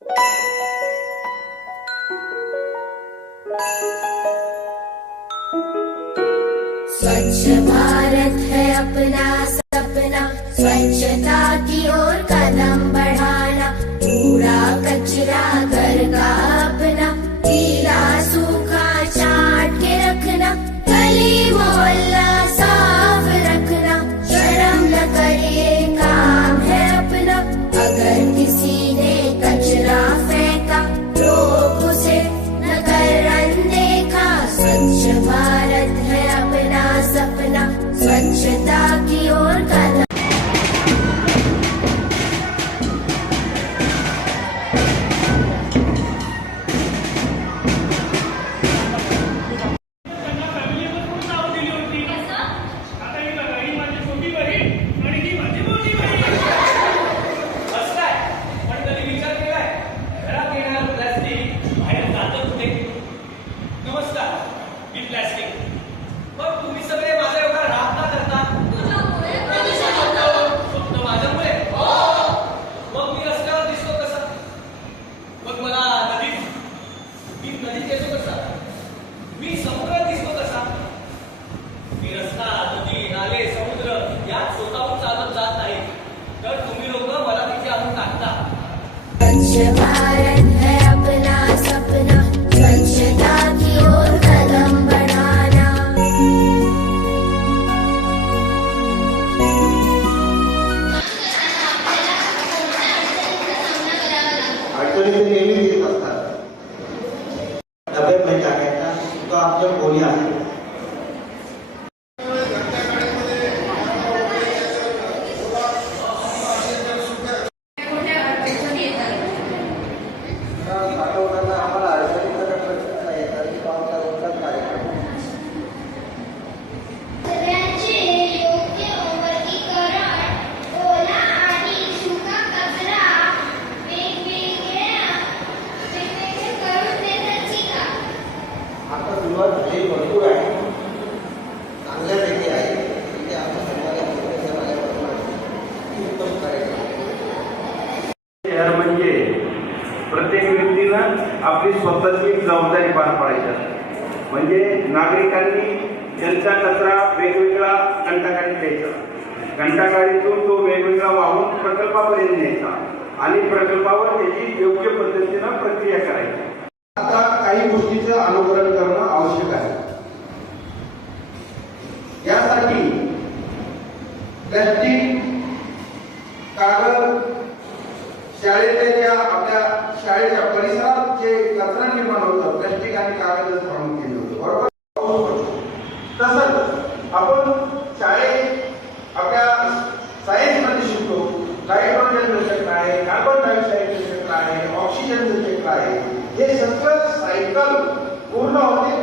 स्वच्छ भारत है अपना सपना, स्वच्छता की ओर कदम बढ़ाना, कूड़ा कचरा घर का अपना, गीला सूखा छांट के रखना, गली मोहल्ला साफ रखना, शर्म न करिए काम है अपना, अगर किसी ने कचरा फेंका रोक उसे न कर अनदेखा, स्वच्छ भारत है अपना सपना, स्वच्छता की ओर कदम। स्वच्छ भारत है अपना सपना, स्वच्छता की ओर कदम बढ़ाना। अडचणी ते नेहमी येत असतात. डब्यात टाकायचा तो आमच्या बोली आहे. भरपूर आहे, चांगल्यापैकी आहे. तिथे आपण उत्तम करायचं. शहर म्हणजे प्रत्येक व्यक्तीनं आपली स्वतःची जबाबदारी पार पाडायची असते. म्हणजे नागरिकांनी त्यांचा कचरा वेगवेगळा घंटागाडीत द्यायचा, घंटागाडीतून तो वेगवेगळा वाहून प्रकल्पापर्यंत न्यायचा आणि प्रकल्पावर त्याची योग्य पद्धतीनं प्रक्रिया करायची. आता काही गोष्टीचं अनुकरण करणं आवश्यक आहे. यासाठी प्लास्टिक, कागद, शाळेच्या ज्या आपल्या शाळेच्या परिसरात जे कचरा निर्माण होतं प्लास्टिक आणि कागदच प्रमुख केलं होतं, बरोबर. तसंच आपण शाळेत आपल्या सायन्स मध्ये शिकतो, नायट्रोजनचं चक्र आहे, कार्बन डायऑक्साईडचं चक्र आहे, ऑक्सिजनचं चक्र आहे. हे सगळं सायकल पूर्ण होते